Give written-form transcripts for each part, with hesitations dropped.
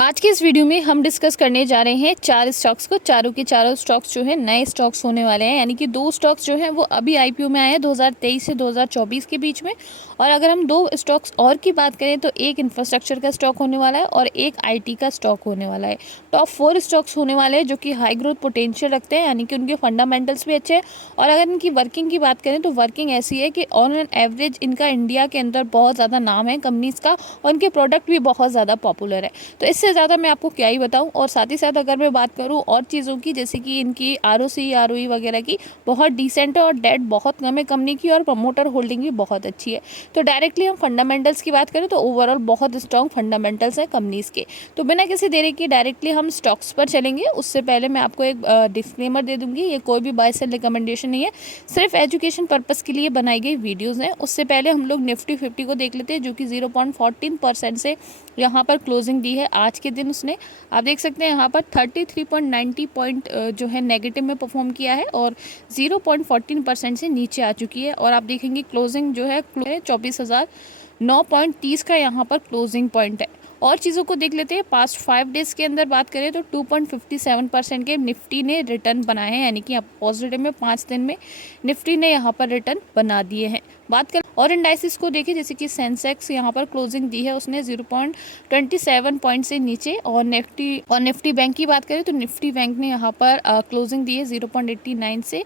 आज के इस वीडियो में हम डिस्कस करने जा रहे हैं चार स्टॉक्स को। चारों के चारों स्टॉक्स जो है नए स्टॉक्स होने वाले हैं, यानी कि दो स्टॉक्स जो हैं वो अभी आईपीओ में आए हैं 2023 से 2024 के बीच में। और अगर हम दो स्टॉक्स और की बात करें तो एक इंफ्रास्ट्रक्चर का स्टॉक होने वाला है और एक आईटी का स्टॉक होने वाला है। टॉप 4 स्टॉक्स होने वाले हैं जो कि हाई ग्रोथ पोटेंशियल रखते हैं, यानी कि उनके फंडामेंटल्स भी अच्छे हैं। और अगर इनकी वर्किंग की बात करें तो वर्किंग ऐसी है कि ऑन एन एवरेज इनका इंडिया के अंदर बहुत ज़्यादा नाम है कंपनीज़ का और इनके प्रोडक्ट भी बहुत ज़्यादा पॉपुलर है। तो इससे ज़्यादा मैं आपको क्या ही बताऊं। और साथ ही साथ अगर मैं बात करूं और चीज़ों की, जैसे कि इनकी आरओसी आरओई वगैरह की बहुत डिसेंट है और डेट बहुत कम है कंपनी की और प्रमोटर होल्डिंग भी बहुत अच्छी है। तो डायरेक्टली हम फंडामेंटल्स की बात करें तो ओवरऑल बहुत स्ट्रॉन्ग फंडामेंटल्स हैं कंपनीज़ के। तो बिना किसी देरी के डायरेक्टली हम स्टॉक्स पर चलेंगे। उससे पहले मैं आपको एक डिस्क्लेमर दे दूंगी, ये कोई भी बाय सेल रिकमेंडेशन नहीं है, सिर्फ एजुकेशन पर्पज़ के लिए बनाई गई वीडियोज़ हैं। उससे पहले हम लोग निफ्टी 50 को देख लेते हैं, जो कि 0.14% से यहाँ पर क्लोजिंग दी है आज के दिन उसने। आप देख सकते हैं यहाँ पर 33.90 पॉइंट जो है नेगेटिव में परफॉर्म किया है और 0.14% से नीचे आ चुकी है। और आप देखेंगे क्लोजिंग जो है 24,009.30 का यहाँ पर क्लोजिंग पॉइंट है। और चीज़ों को देख लेते हैं, पास्ट 5 डेज़ के अंदर बात करें तो 2.57% के निफ्टी ने रिटर्न बनाए हैं, यानी कि पॉजिटिव में 5 दिन में निफ्टी ने यहाँ पर रिटर्न बना दिए हैं। बात करें और इंडाइसिस को देखें, जैसे कि सेंसेक्स यहाँ पर क्लोजिंग दी है उसने 0.27 पॉइंट से नीचे। और निफ्टी बैंक की बात करें तो निफ्टी बैंक ने यहाँ पर क्लोजिंग दी है 0.89 से।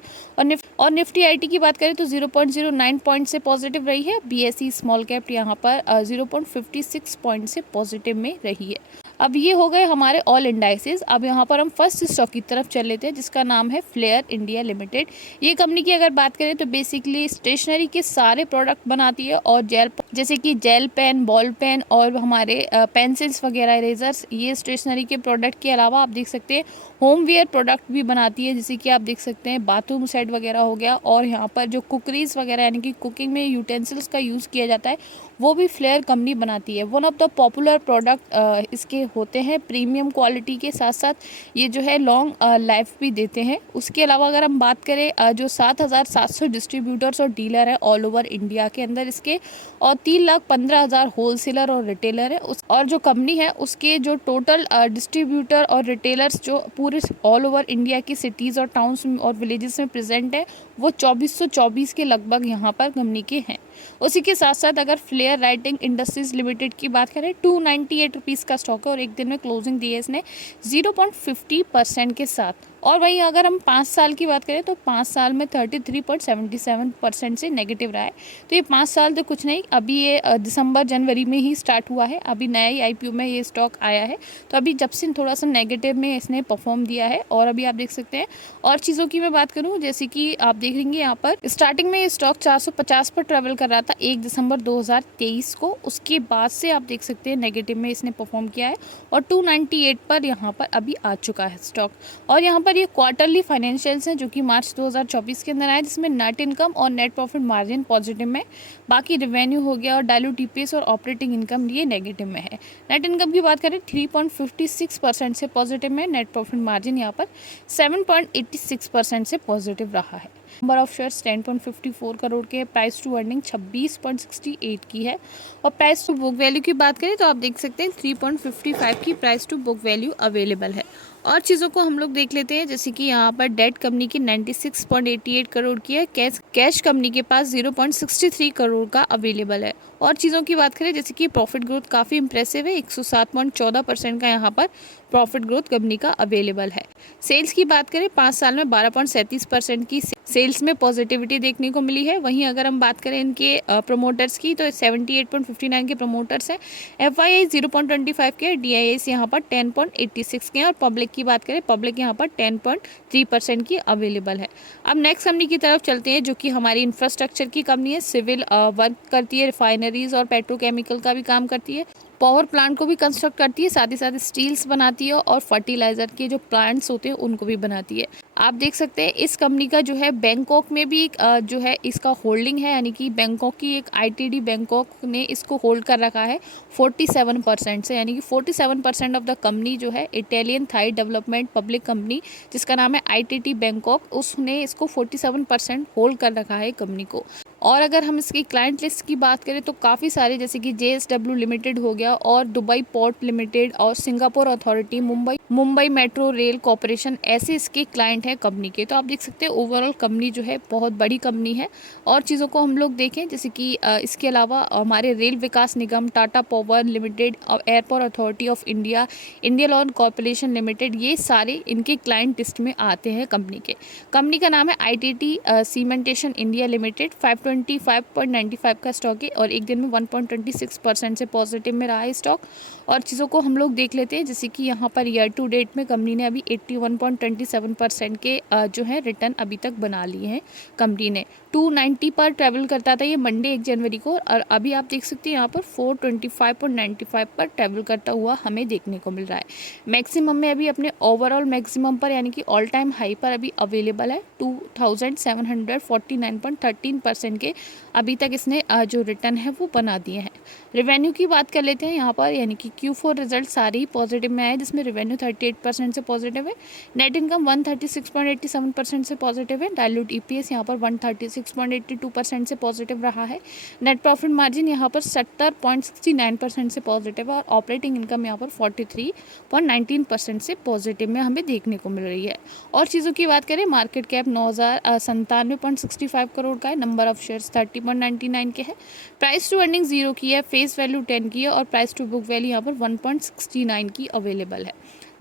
और निफ्टी आईटी की बात करें तो 0.09 पॉइंट से पॉजिटिव रही है। बीएसई स्मॉल कैप यहाँ पर 0.56 पॉइंट से पॉजिटिव में रही है। अब ये हो गए हमारे ऑल इंडाइसेस। अब यहाँ पर हम फर्स्ट स्टॉक की तरफ चल लेते हैं, जिसका नाम है फ्लेयर इंडिया लिमिटेड। ये कंपनी की अगर बात करें तो बेसिकली स्टेशनरी के सारे प्रोडक्ट बनाती है और जेल, जैसे कि जेल पेन, बॉल पेन और हमारे पेंसिल्स वगैरह, इरेजर्स, ये स्टेशनरी के प्रोडक्ट के अलावा आप देख सकते हैं होमवेयर प्रोडक्ट भी बनाती है, जैसे कि आप देख सकते हैं बाथरूम सेट वगैरह हो गया। और यहाँ पर जो कुकरीज वगैरह, यानी कि कुकिंग में यूटेंसिल्स का यूज़ किया जाता है, वो भी फ्लेयर कंपनी बनाती है। One of the popular product इसके होते हैं, प्रीमियम क्वालिटी के साथ साथ ये जो है लॉन्ग लाइफ भी देते हैं। उसके अलावा अगर हम बात करें जो 7,700 डिस्ट्रीब्यूटर्स और डीलर है ऑल ओवर इंडिया के अंदर इसके, और 3,15,000 होलसेलर और रिटेलर है और जो कंपनी है उसके जो टोटल डिस्ट्रीब्यूटर और रिटेलर्स जो पूरे ऑल ओवर इंडिया की सिटीज़ और टाउन्स और विलेजेस में प्रेजेंट है, वो 2424 के लगभग यहाँ पर कंपनी के हैं। उसी के साथ साथ अगर फ्लेयर राइटिंग इंडस्ट्रीज लिमिटेड की बात करें, 298 रुपीज़ का स्टॉक है और एक दिन में क्लोजिंग दी है इसने 0.50% के साथ। और वहीं अगर हम 5 साल की बात करें तो 5 साल में 33.77% से नेगेटिव रहा है। तो ये 5 साल तो कुछ नहीं, अभी ये दिसंबर जनवरी में ही स्टार्ट हुआ है, अभी नया ही आईपीओ में ये स्टॉक आया है। तो अभी जब से थोड़ा सा नेगेटिव में इसने परफॉर्म दिया है। और अभी आप देख सकते हैं और चीज़ों की मैं बात करूँ, जैसे कि आप देखेंगे यहाँ पर स्टार्टिंग में ये स्टॉक 450 पर ट्रेवल कर रहा था 1 दिसंबर 2023 को। उसके बाद से आप देख सकते हैं नेगेटिव में इसने परफॉर्म किया है और 298 पर यहाँ पर अभी आ चुका है स्टॉक। और यहाँ पर ये क्वार्टरली फाइनेंशियल्स हैं जो कि मार्च 2024 के अंदर आए, जिसमें नेट इनकम और नेट प्रॉफिट मार्जिन पॉजिटिव में, बाकी रेवेन्यू हो गया और डायल्यूट ईपीएस और ऑपरेटिंग इनकम ये नेगेटिव में है। नेट इनकम की बात करें 3.56% से पॉजिटिव में, नेट प्रॉफिट मार्जिन यहाँ पर 7.86% से पॉजिटिव रहा है। नंबर ऑफ शेयर्स 10.54 करोड़ के, प्राइस टू अर्निंग 26.68 की है। और प्राइस टू बुक वैल्यू की बात करें तो आप देख सकते हैं 3.55 की price to book value available है। और चीज़ों को हम लोग देख लेते हैं, जैसे कि यहाँ पर डेट कंपनी की 96.88 करोड़ की है, कैश कंपनी के पास 0.63 करोड़ का अवेलेबल है। और चीज़ों की बात करें, जैसे कि प्रॉफिट ग्रोथ काफ़ी इंप्रेसिव है, 107.14% का यहाँ पर प्रॉफिट ग्रोथ कंपनी का अवेलेबल है। सेल्स की बात करें 5 साल में 12.37% की सेल्स में पॉजिटिविटी देखने को मिली है। वहीं अगर हम बात करें इनके प्रमोटर्स की तो 78.59 के प्रमोटर्स हैं, FII 0.25 के, DIS यहाँ पर 10.86 के हैं। और पब्लिक की बात करें, पब्लिक यहाँ पर 10.3% की अवेलेबल है। अब नेक्स्ट कंपनी की तरफ चलते हैं, जो कि हमारी इंफ्रास्ट्रक्चर की कंपनी है, सिविल वर्क करती है, रिफाइनरीज और पेट्रोकेमिकल का भी काम करती है, पावर प्लांट को भी कंस्ट्रक्ट करती है, साथ ही साथ स्टील्स बनाती है और फर्टिलाइजर के जो प्लांट्स होते हैं उनको भी बनाती है। आप देख सकते हैं इस कंपनी का जो है बैंकॉक में भी जो है इसका होल्डिंग है, यानी कि बैंकॉक की एक आईटीडी बैंकॉक ने इसको होल्ड कर रखा है 47% से, यानी कि 47% ऑफ द कंपनी जो है Italian Thai development public company जिसका नाम है आईटीडी बैंकॉक, उसने इसको 47% होल्ड कर रखा है कंपनी को। और अगर हम इसकी क्लाइंट लिस्ट की बात करें तो काफ़ी सारे, जैसे कि JSW लिमिटेड हो गया और दुबई पोर्ट लिमिटेड और Singapore authority, Mumbai metro rail corporation, ऐसे इसके क्लाइंट हैं कंपनी के। तो आप देख सकते हैं ओवरऑल कंपनी जो है बहुत बड़ी कंपनी है। और चीज़ों को हम लोग देखें, जैसे कि इसके अलावा हमारे rail Vikas Nigam, Tata power limited, airport authority of India, Indian oil corporation limited, ये सारे इनके क्लाइंट लिस्ट में आते हैं कंपनी के। कंपनी का नाम है ITT सीमेंटेशन इंडिया लिमिटेड। 525.95 का स्टॉक है और एक दिन में 1.26% से पॉजिटिव में रहा है स्टॉक। और चीज़ों को हम लोग देख लेते हैं, जैसे कि यहाँ पर ईयर टू डेट में कंपनी ने अभी 81.27% के जो है रिटर्न अभी तक बना लिए हैं। कंपनी ने 290 पर ट्रैवल करता था ये मंडे 1 जनवरी को, और अभी आप देख सकते हैं यहाँ पर 425.95 पर ट्रैवल करता हुआ हमें देखने को मिल रहा है। मैक्सिमम में अभी अपने ओवरऑल मैक्सिमम पर, यानी कि ऑल टाइम हाई पर अभी अवेलेबल है 2749.13% के अभी तक इसने जो रिटर्न है वो बना दिए हैं। रेवेन्यू की बात कर लेते हैं यहाँ पर, यानी कि Q4 रिजल्ट सारे ही पॉजिटिव में आए, जिसमें रेवेन्यू 38% से पॉजिटिव है, नेट इनकम 136.87% से पॉजिटिव है, डाइल्यूट EPS यहाँ पर 136.82% से पॉजिटिव रहा है, नेट प्रॉफिट मार्जिन यहाँ पर 70.69% से पॉजिटिव है और ऑपरेटिंग इनकम यहाँ पर 43.19% से पॉजिटिव में हमें देखने को मिल रही है। और चीज़ों की बात करें, मार्केट कैप 9,097.65 करोड़ का है, नंबर ऑफ शेयर्स 30.99 के है, प्राइस टू अर्निंग 0 की है, फेस वैल्यू 10 की है और प्राइस टू बुक वैल्यू यहाँ पर 1.69 की अवेलेबल है।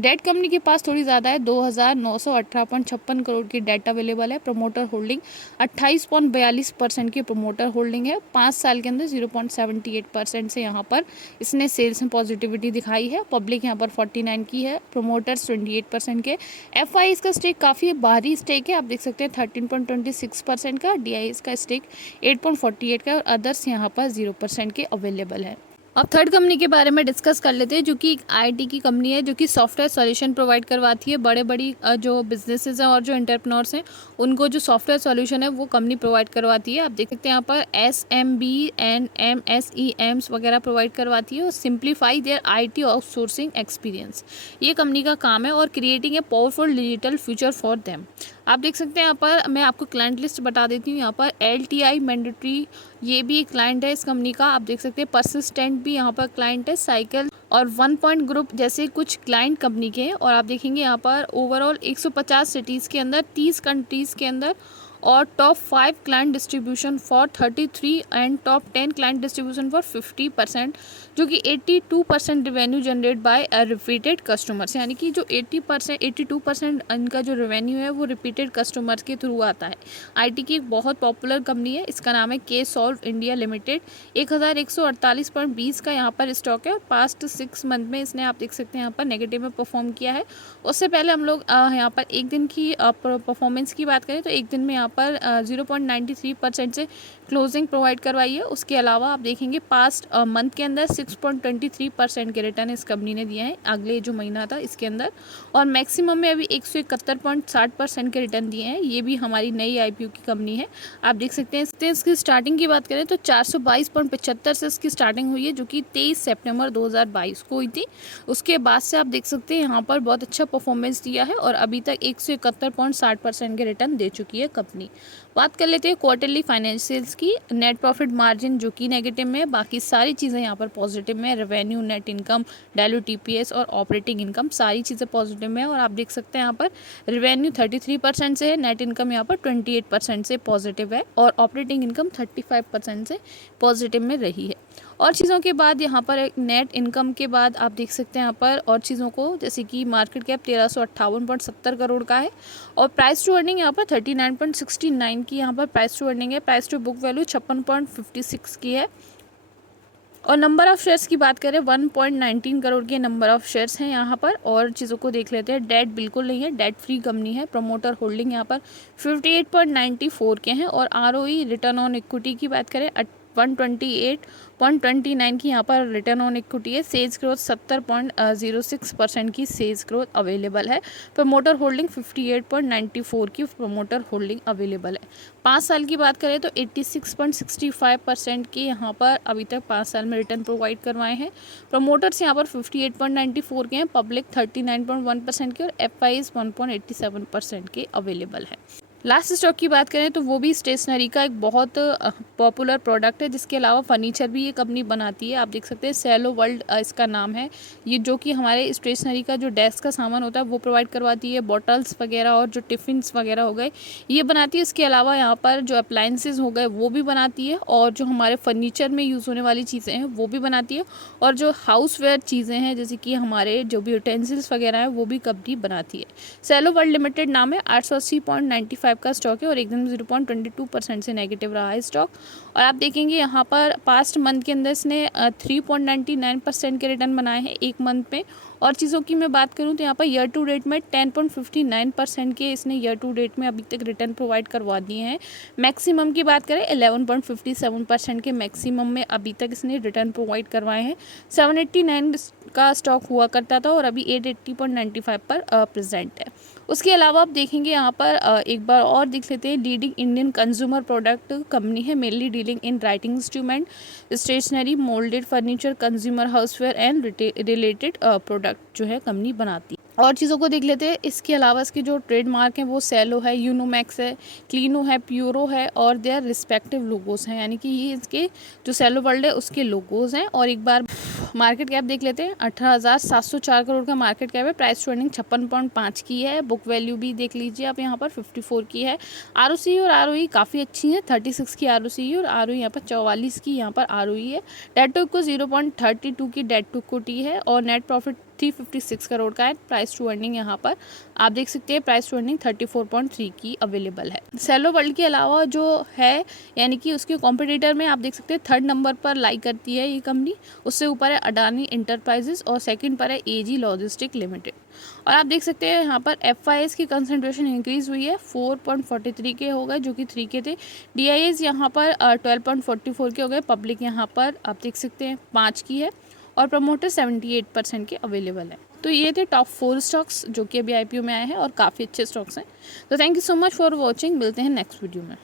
डेट कंपनी के पास थोड़ी ज़्यादा है, 2,918.56 करोड़ की डेट अवेलेबल है। प्रमोटर होल्डिंग 28.42% की प्रमोटर होल्डिंग है। 5 साल के अंदर 0.78% से यहाँ पर इसने सेल्स में पॉजिटिविटी दिखाई है। पब्लिक यहाँ पर 49 की है, प्रमोटर्स 28% के। FI का स्टेक काफ़ी भारी स्टेक है, आप देख सकते हैं 13.26% का, DIS का स्टेक 8.48 का और अदर्स यहाँ पर 0% के अवेलेबल है। अब थर्ड कंपनी के बारे में डिस्कस कर लेते हैं, जो कि एक IT की कंपनी है, जो कि सॉफ्टवेयर सॉल्यूशन प्रोवाइड करवाती है। बड़ी जो बिजनेसेस हैं और जो एंटरप्रेन्योर्स हैं उनको जो सॉफ्टवेयर सॉल्यूशन है वो कंपनी प्रोवाइड करवाती है। आप देख सकते हैं यहाँ पर SMB एंड MSEMs वगैरह प्रोवाइड करवाती है और simplify their IT outsourcing experience, ये कंपनी का काम है, और creating a powerful digital future for them. आप देख सकते हैं यहाँ पर मैं आपको क्लाइंट लिस्ट बता देती हूँ। यहाँ पर LTI मैंडेटरी, ये भी एक क्लाइंट है इस कंपनी का। आप देख सकते हैं परसिस्टेंट भी यहाँ पर क्लाइंट है, साइकिल और 1 पॉइंट ग्रुप जैसे कुछ क्लाइंट कंपनी के हैं। और आप देखेंगे यहाँ पर ओवरऑल 150 सिटीज़ के अंदर, 30 कंट्रीज़ के अंदर, और top 5 client distribution for 33 and top 10 client distribution for 50%, जो कि 82% revenue generate by repeated customers, यानी कि जो 82% इनका जो रेवेन्यू है वो रिपीटेड कस्टमर्स के थ्रू आता है। IT की एक बहुत पॉपुलर कंपनी है, इसका नाम है K-Solve इंडिया लिमिटेड। 1148.20 का यहाँ पर स्टॉक है और पास्ट 6 मंथ में इसने, आप देख सकते हैं यहाँ पर नेगेटिव में परफॉर्म किया है। उससे पहले हम लोग यहाँ पर एक दिन की परफॉर्मेंस की बात करें तो एक दिन में यहाँ पर 0.93% से क्लोजिंग प्रोवाइड करवाई है। उसके अलावा आप देखेंगे पास्ट मंथ के अंदर 6.23% के रिटर्न इस कंपनी ने दिए हैं, अगले जो महीना था इसके अंदर, और मैक्सिमम में अभी 171.60% के रिटर्न दिए हैं। ये भी हमारी नई IPO की कंपनी है। आप देख सकते हैं इसकी स्टार्टिंग की बात करें तो 422.75 से इसकी स्टार्टिंग हुई है, जो कि 23 सितंबर 2022 को हुई थी। उसके बाद से आप देख सकते हैं यहाँ पर बहुत अच्छा परफॉर्मेंस दिया है और अभी तक 171.60% के रिटर्न दे चुकी है कंपनी। बात कर लेते हैं क्वार्टरली फाइनेंशियल्स की। नेट प्रॉफिट मार्जिन जो कि नेगेटिव में है, बाकी सारी चीज़ें यहाँ पर पॉजिटिव में है। Revenue, net income, dilute EPS और ऑपरेटिंग इनकम सारी चीज़ें पॉजिटिव में है। और आप देख सकते हैं यहाँ पर रेवेन्यू 33% से है, नेट इनकम यहाँ पर 28% से पॉजिटिव है और ऑपरेटिंग इनकम 35% से पॉजिटिव में रही है। और चीज़ों के बाद यहाँ पर एक नेट इनकम के बाद आप देख सकते हैं यहाँ पर और चीज़ों को, जैसे कि मार्केट कैप 1358.70 करोड़ का है और प्राइस टू अर्निंग यहाँ पर 39.69 की यहाँ पर प्राइस टू अर्निंग है। प्राइस टू बुक वैल्यू 56.56 की है। और नंबर ऑफ़ शेयर्स की बात करें 1.19 करोड़ के नंबर ऑफ़ शेयर्स हैं यहाँ पर। और चीज़ों को देख लेते हैं, डेट बिल्कुल नहीं है, डेट फ्री कंपनी है। प्रमोटर होल्डिंग यहाँ पर 58.94 के हैं। और ROE, रिटर्न ऑन इक्विटी की बात करें 128.29 की यहाँ पर रिटर्न ऑन इक्विटी है। सेल्स ग्रोथ 70.06% की सेल्स ग्रोथ अवेलेबल है। प्रमोटर होल्डिंग 58.94 की प्रमोटर होल्डिंग अवेलेबल है। 5 साल की बात करें तो 86.65% की यहाँ पर अभी तक 5 साल में रिटर्न प्रोवाइड करवाए हैं। प्रमोटर्स यहाँ पर 58.94 के हैं, पब्लिक 39.1% के और FIs 1.87% के अवेलेबल है। लास्ट स्टॉक की बात करें तो वो भी स्टेशनरी का एक बहुत पॉपुलर प्रोडक्ट है, जिसके अलावा फर्नीचर भी ये कंपनी बनाती है। आप देख सकते हैं सेलो वर्ल्ड इसका नाम है। ये जो कि हमारे स्टेशनरी का जो डेस्क का सामान होता है वो प्रोवाइड करवाती है, बॉटल्स वगैरह और जो टिफ़िन्स वगैरह हो गए ये बनाती है। इसके अलावा यहाँ पर जो अप्लाइंसेज हो गए वो भी बनाती है, और जो हमारे फर्नीचर में यूज़ होने वाली चीज़ें हैं वो भी बनाती है, और जो हाउसवेयर चीज़ें हैं जैसे कि हमारे जो भी यूटेंसिल्स वगैरह हैं वो भी कंपनी बनाती है। सेलो वर्ल्ड लिमिटेड नाम है, 880.95 का स्टॉक है और एकदम 0.22% से नेगेटिव रहा है स्टॉक। और आप देखेंगे यहाँ पर पास्ट मंथ के अंदर इसने 3.99% के रिटर्न बनाए हैं एक मंथ में। और चीज़ों की मैं बात करूँ तो यहाँ पर ईयर टू डेट में 10.59% के इसने ईयर टू डेट में अभी तक रिटर्न प्रोवाइड करवा दिए हैं। मैक्सिमम की बात करें 11.57% के मैक्सिमम में अभी तक इसने रिटर्न प्रोवाइड करवाए हैं। 789 का स्टॉक हुआ करता था और अभी 880.95 पर प्रेजेंट है। उसके अलावा आप देखेंगे यहाँ पर एक बार और देख लेते हैं, leading Indian consumer product company है, mainly dealing in writing instrument, stationery, moulded furniture, consumer houseware and related product जो है कंपनी बनाती है। और चीज़ों को देख लेते हैं। इसके अलावा इसके जो ट्रेडमार्क हैं वो सेलो है, यूनोमैक्स है, क्लीनो है, प्यूरो है और देयर रिस्पेक्टिव लोगोस हैं, यानी कि ये इसके जो सेलो वर्ल्ड है उसके लोगोस हैं। और एक बार मार्केट कैप देख लेते हैं, 18,704 करोड़ का मार्केट कैप है। प्राइस टू अर्निंग 56.5 की है। बुक वैल्यू भी देख लीजिए आप यहाँ पर 54 की है। आरओसी और आरओई काफ़ी अच्छी है, 36 की आरओसी और आरओई यहाँ पर 44 की यहाँ पर आरओई है। डेट टू इक्विटी 0.32 की डेट टू इक्विटी है और नेट प्रॉफिट 356 करोड़ का है। प्राइस टू अर्निंग यहाँ पर आप देख सकते हैं, प्राइस टू अर्निंग 34.3 की अवेलेबल है। सेलो वर्ल्ड के अलावा जो है यानी कि उसके कॉम्पिटिटर में आप देख सकते हैं 3rd नंबर पर लाई करती है ये कंपनी। उससे ऊपर है अडानी इंटरप्राइजेस और 2nd पर है एजी लॉजिस्टिक लिमिटेड। और आप देख सकते हैं यहाँ पर FIS की कंसंट्रेशन इंक्रीज हुई है, 4.43 के हो गए जो कि 3 के थे। DIS यहाँ पर 12.44 के हो गए। पब्लिक यहाँ पर आप देख सकते हैं 5 की है और प्रमोटर 78% के अवेलेबल है। तो ये थे टॉप 4 स्टॉक्स जो कि अभी IPO में आए हैं और काफ़ी अच्छे स्टॉक्स हैं। तो thank you so much for watching. मिलते हैं नेक्स्ट वीडियो में।